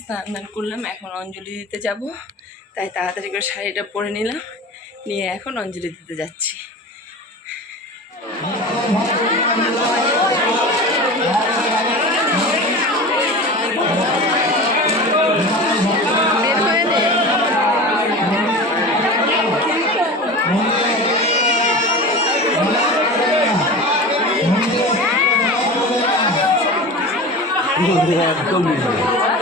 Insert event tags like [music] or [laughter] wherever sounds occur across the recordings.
স্নান দান করলাম, এখন অঞ্জলি দিতে যাব। তাই তাড়াতাড়ি করে শাড়িটা পরে নিলাম, নিয়ে এখন অঞ্জলি দিতে যাচ্ছি। [laughs] বের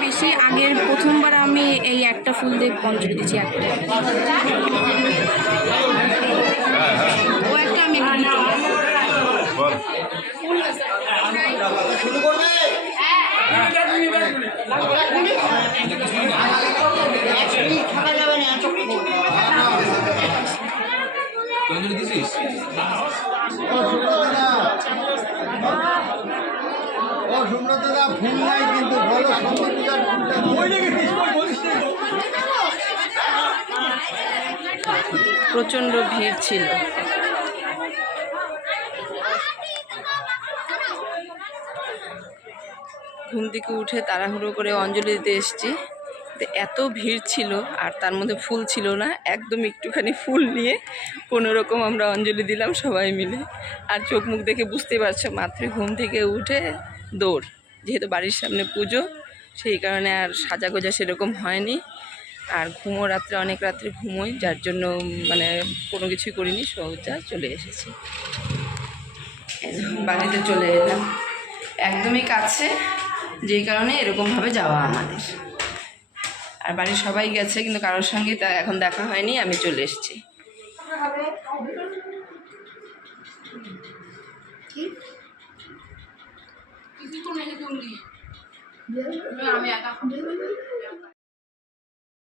বেশি আগের প্রথমবার আমি এই একটা ফুল দিয়ে পঞ্চমী দিয়েছি একটা ও একটা আমি দুটো। ও দা ফুল নাই কিন্তু বলো সন্ধি পূজার ফুলটা প্রচণ্ড ভিড় ছিল। ঘুম থেকে উঠে তাড়াহুড়ো করে অঞ্জলি দিতে এসেছি। তো এত ভিড় ছিল আর তার মধ্যে ফুল ছিল না একদম একটুখানি ফুল নিয়ে কোনো রকম আমরা অঞ্জলি দিলাম সবাই মিলে। আর চোখ মুখ দেখে বুঝতে পারছ মাত্র ঘুম থেকে উঠে দৌড়। যেহেতু বাড়ির সামনে পুজো, সেই কারণে আর সাজা গোজা সেরকম হয়নি। আর ঘুমো রাত্রে, অনেক রাত্রে ঘুমোই, যার জন্য মানে কোনো কিছুই করিনি সোজা চলে এসেছি। বাড়িতে চলে এলাম। একদমই কাছে, যেই কারণে এরকমভাবে যাওয়া আমাদের। আর বাড়ির সবাই গেছে, কিন্তু কারোর সঙ্গে তা এখন দেখা হয়নি, আমি চলে এসেছি। আমি একা।